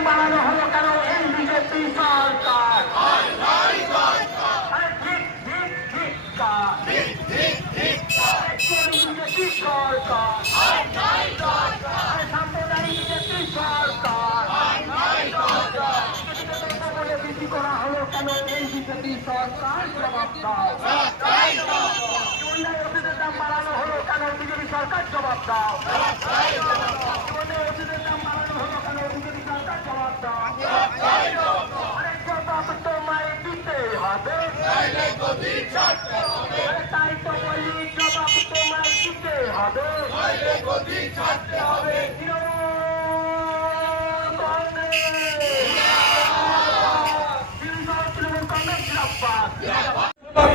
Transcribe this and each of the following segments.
দাম বাড়ানো হলো কেন এই বিজেপি সরকার? ঠিক ঠিক ঠিক বিজেপি সরকার, সাম্প্রদায়িক বিজেপি সরকার বলে বৃদ্ধি করা হলো কেন এই বিজেপি সরকার? জবাব দাও। ওষুধের দাম বাড়ানো হলো কেন বিজেপি সরকার? জবাব দাও। ওষুধের দাম বাড়ানো হলো কেন বিজেপি সরকার? জবাব দাও। জবাব তোমায় দিতে হবে, তাই তো বলি জবাব তোমায় দিতে হবে।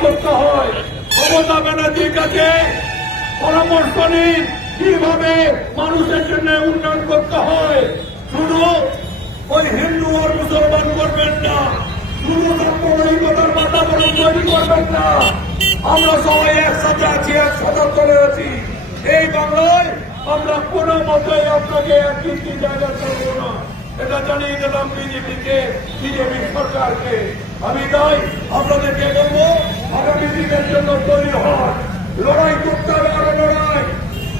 করতে হয় মমতা ব্যানার্জির কাছে পরামর্শ নিন কিভাবে মানুষের জন্য উন্নয়ন করতে হয়। শুধু ওই হিন্দু আর মুসলমান করবেন না, শুধু সাম্প্রদায়িকতার বাতাবরণ তৈরি করবেন না। আমরা সবাই একসাথে আছি, একসাথে চলে আছি। এই বাংলায় আমরা কোনো মতেই আপনাকে একটি জায়গা করবো না, এটা জানিয়ে দিলাম বিজেপিকে, বিজেপি সরকারকে। আমি তাই আপনাদেরকে বলবো আগামী দিনের জন্য তৈরি হন, লড়াই করতে হবে, আরো লড়াই।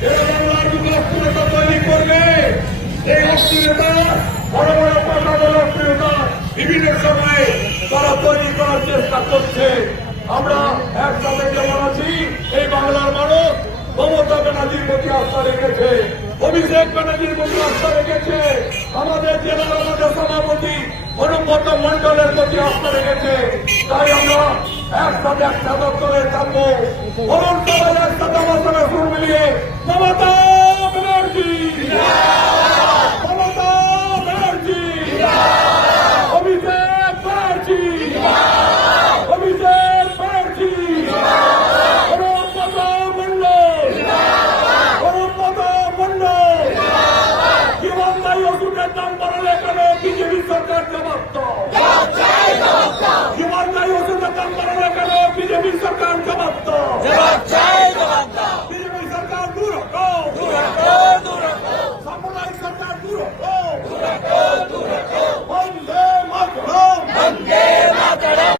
এরা বাংলার যুব অস্থিরতা তৈরি করবে। এই অস্থিরতা বড় বড় কথা বড় অস্থিরতা বিভিন্ন সময়ে তারা তৈরি করার চেষ্টা করছে। আমরা একসাথে যেমন আছি, এই বাংলার মানুষ মমতা ব্যানার্জির প্রতি আস্থা রেখেছে, অভিষেক ব্যানার্জির প্রতি আস্থা রেখেছে, আমাদের জেলার আমাদের সভাপতি অনুব্রত মন্ডলের প্রতি আস্থা রেখেছে। তাই আমরা একসাথে করে থাকবো। বলুন সবাই একসাথে আমার সঙ্গে সুর মিলিয়ে মমতা ব্যানার্জি।